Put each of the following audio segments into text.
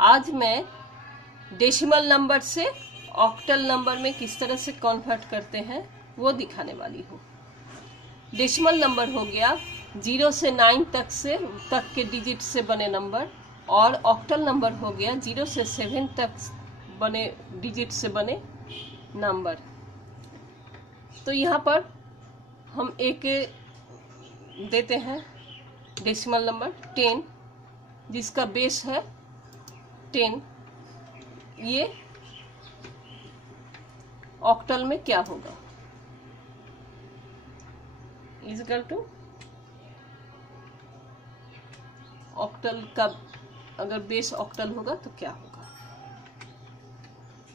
आज मैं decimal number से ऑक्टल नंबर में किस तरह से कन्वर्ट करते हैं वो दिखाने वाली हूँ। डेसिमल नंबर हो गया 0 से 9 तक के डिजिट से बने नंबर, और ऑक्टल नंबर हो गया 0 से 7 तक बने डिजिट से बने नंबर। तो यहाँ पर हम एक देते हैं डेसिमल नंबर 10, जिसका बेस है 10। ये ऑक्टल में क्या होगा, इक्वल टू ऑक्टल का अगर बेस ऑक्टल होगा तो क्या होगा।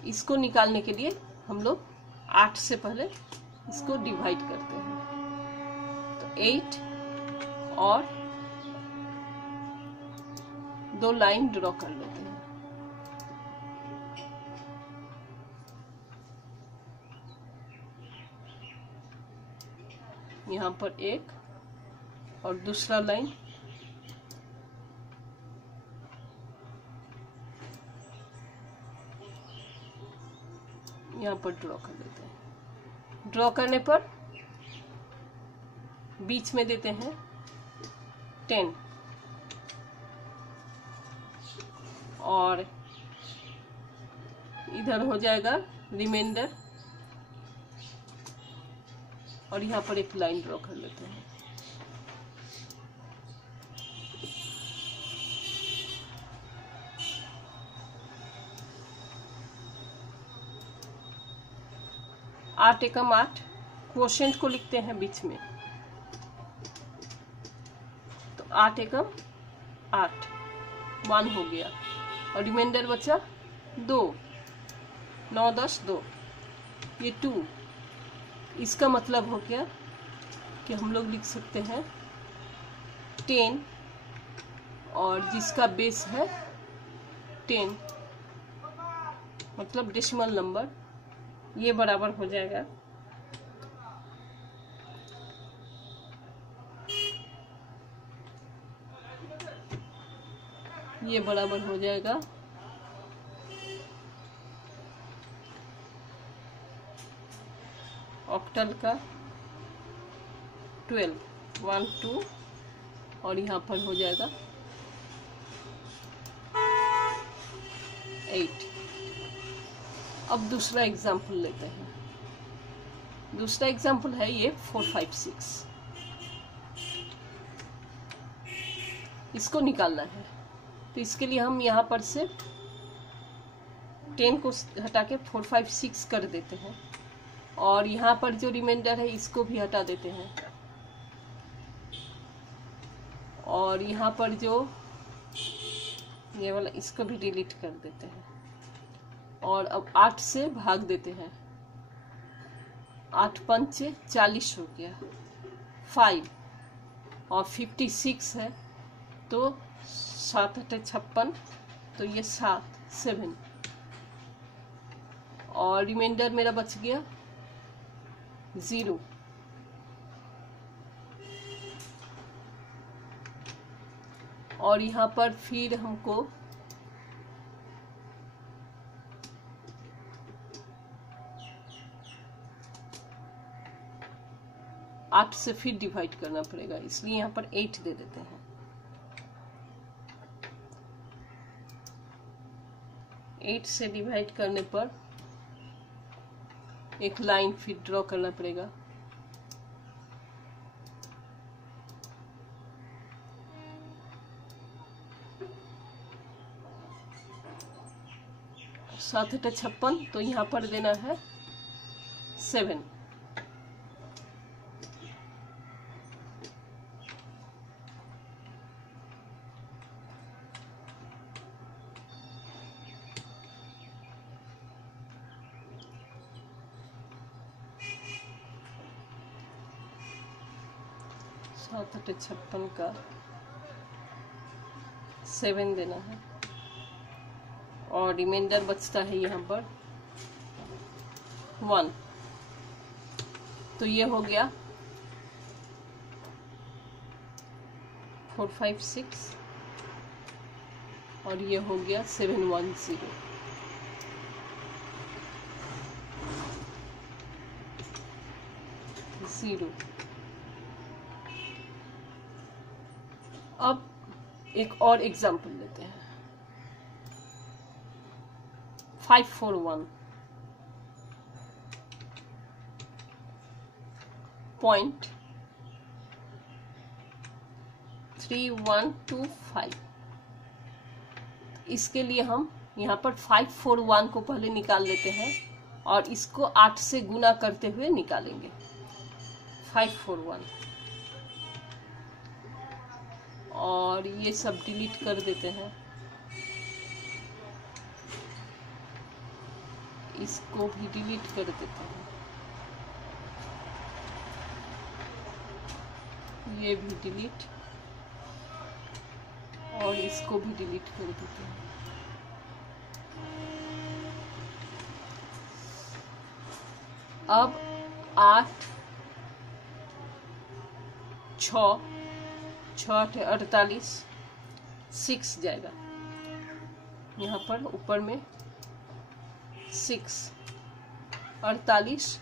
इसको निकालने के लिए हम लोग 8 से पहले इसको डिवाइड करते हैं। तो 8 और 2 लाइन ड्रॉ कर लेते हैं। यहाँ पर एक और दूसरा लाइन, यहाँ पर ड्रॉ कर लेते हैं। ड्रॉ करने पर बीच में देते हैं 10 और इधर हो जाएगा रिमाइंडर, और यहाँ पर एक लाइन ड्रॉ कर लेते हैं। आठ एकम 8, क्वोशेंट को लिखते हैं बीच में। तो 8 एकम 8, 1 हो गया, और रिमाइंडर बचा 2, 9 10 2, ये 2। इसका मतलब हो गया कि हम लोग लिख सकते हैं 10 और जिसका बेस है 10, मतलब डेसिमल नंबर, ये बराबर हो जाएगा ऑक्टल का 12, 1 2, और यहाँ पर हो जाएगा 8। अब दूसरा एग्जाम्पल लेते हैं। दूसरा एग्जाम्पल है ये 4 5 6। इसको निकालना है, तो इसके लिए हम यहाँ पर से 10 को हटा के 4 5 6 कर देते हैं, और यहाँ पर जो रिमाइंडर है इसको भी हटा देते हैं, और यहाँ पर जो ये वाला इसको भी डिलीट कर देते हैं, और अब 8 से भाग देते हैं। 8 पंचे 40 हो गया, 5 और 56 है तो 7 8 56, तो ये 7 और रिमाइंडर मेरा बच गया 0। और यहाँ पर फिर हमको आठ से फिर डिवाइड करना पड़ेगा, इसलिए यहाँ पर 8 दे देते हैं। 8 से डिवाइड करने पर एक लाइन फिर ड्रॉ करना पड़ेगा। सात 8 56, तो यहाँ पर देना है 7। सात 8 56 का 7 देना है, और रिमाइंडर बचता है यहाँ पर 1। तो ये हो गया 4 5 6 और ये हो गया 710 0। अब एक और एग्जाम्पल लेते हैं। 541.3125। इसके लिए हम यहाँ पर 541 को पहले निकाल लेते हैं और इसको 8 से गुना करते हुए निकालेंगे। 541 और ये सब डिलीट कर देते हैं, इसको भी डिलीट कर देते हैं, ये भी डिलीट और इसको भी डिलीट कर देते हैं। अब 8 6 6 48 6 जाएगा यहाँ पर ऊपर में 6 48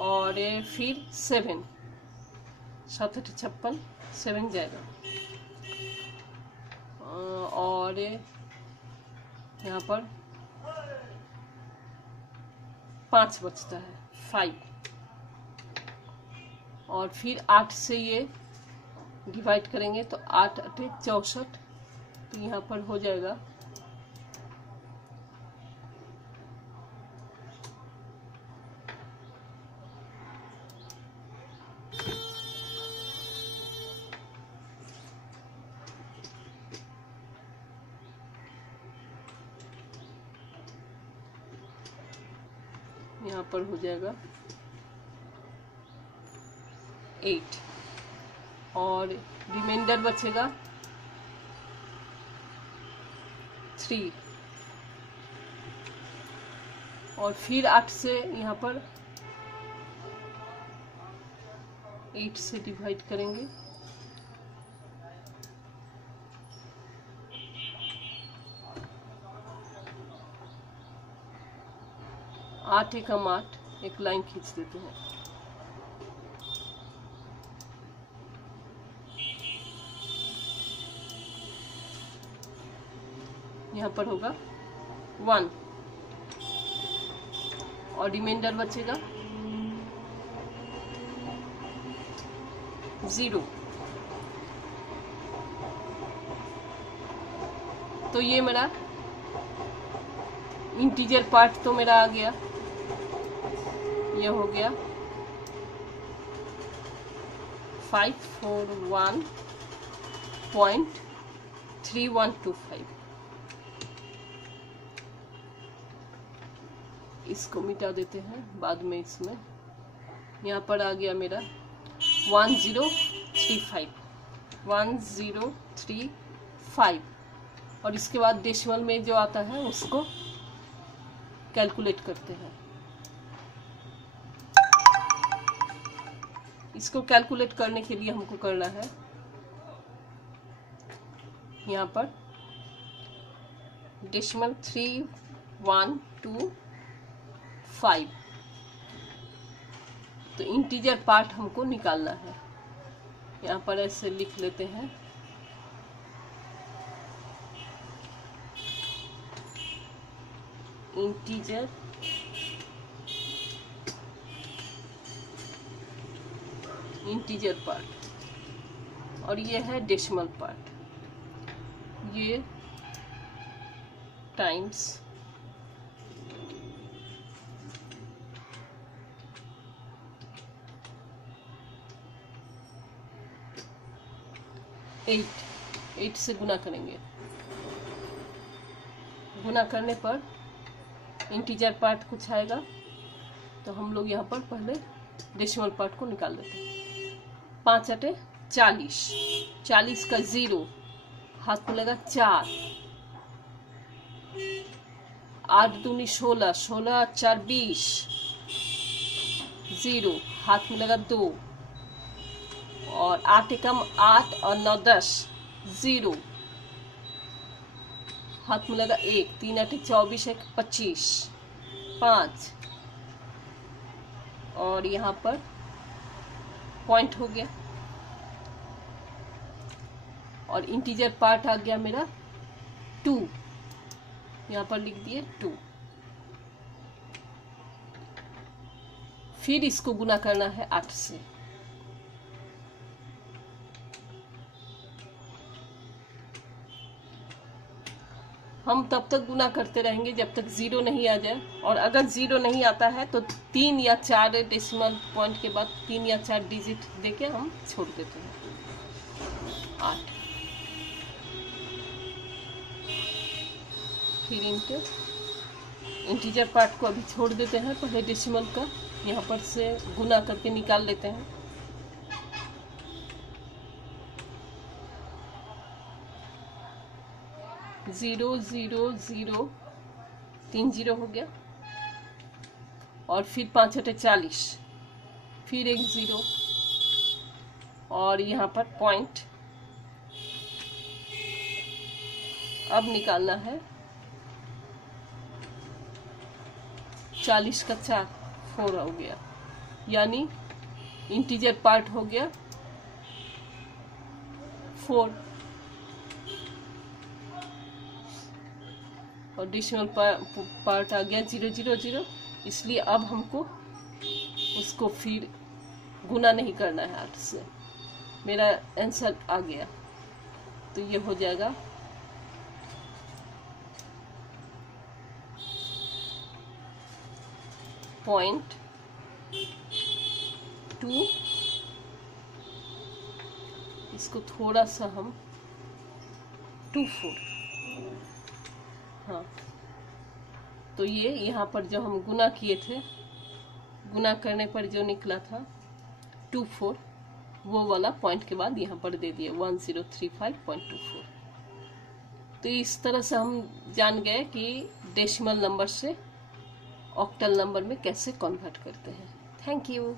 और फिर 7 7 56 7 जाएगा और यहाँ पर 5 बचता है 5 और फिर 8 से ये डिवाइड करेंगे तो 8 8 64 तो यहाँ पर हो जाएगा 8 और रिमाइंडर बचेगा 3 और फिर 8 से यहाँ पर 8 से डिवाइड करेंगे आठ एकम 8 एक लाइन खींच देते हैं। यहाँ पर होगा 1 और रिमाइंडर बचेगा 0। तो ये मेरा इंटीजर पार्ट तो मेरा आ गया, ये हो गया 541.3125। इसको मिटा देते हैं बाद में। इसमें यहाँ पर आ गया मेरा 1035 और इसके बाद डेसिमल में जो आता है उसको कैलकुलेट करते हैं। इसको कैलकुलेट करने के लिए हमको करना है यहाँ पर डेसिमल 3125 तो इंटीजर पार्ट हमको निकालना है। यहाँ पर ऐसे लिख लेते हैं इंटीजर पार्ट और ये है डेसिमल पार्ट, ये टाइम्स 8 से गुना करेंगे। गुना करने पर इंटीजर पार्ट कुछ आएगा तो हम लोग यहाँ पर पहले डेसिमल पार्ट को निकाल देते हैं। 5 8 40 40 का 0 हाथ में लगा 4 8 दूनी 16 16 4 20 0 हाथ में लगा 2 और 8 एकम 8 और 9 10 0 हाथ में लगा 1, 3 8 24 1 25 5, और यहाँ पर पॉइंट हो गया और इंटीजर पार्ट आ गया मेरा 2, यहाँ पर लिख दिए 2। फिर इसको गुना करना है 8 से। हम तब तक गुना करते रहेंगे जब तक 0 नहीं आ जाए, और अगर 0 नहीं आता है तो 3 या 4 डेसिमल पॉइंट के बाद 3 या 4 डिजिट देके हम छोड़ देते हैं। 8 फिर इंटीजर पार्ट को अभी छोड़ देते हैं, पहले डेसिमल का यहाँ पर से गुना करके निकाल लेते हैं। ज़ीरो 0 0 3 0 हो गया, और फिर 5 8 40, फिर एक 0, और यहाँ पर पॉइंट। अब निकालना है 40 का 4 4 हो गया, यानी इंटीजर पार्ट हो गया 4 और डेसिमल पार्ट आ गया 0 0 0। इसलिए अब हमको उसको फिर गुना नहीं करना है 8 से। मेरा आंसर आ गया, तो ये हो जाएगा 0.2। इसको थोड़ा सा हम 24, हाँ, तो ये यहाँ पर जो हम गुना किए थे, गुना करने पर जो निकला था 24, वो वाला पॉइंट के बाद यहाँ पर दे दिए 1035.24। तो इस तरह से हम जान गए कि डेसिमल नंबर से ऑक्टल नंबर में कैसे कन्वर्ट करते हैं। Thank you.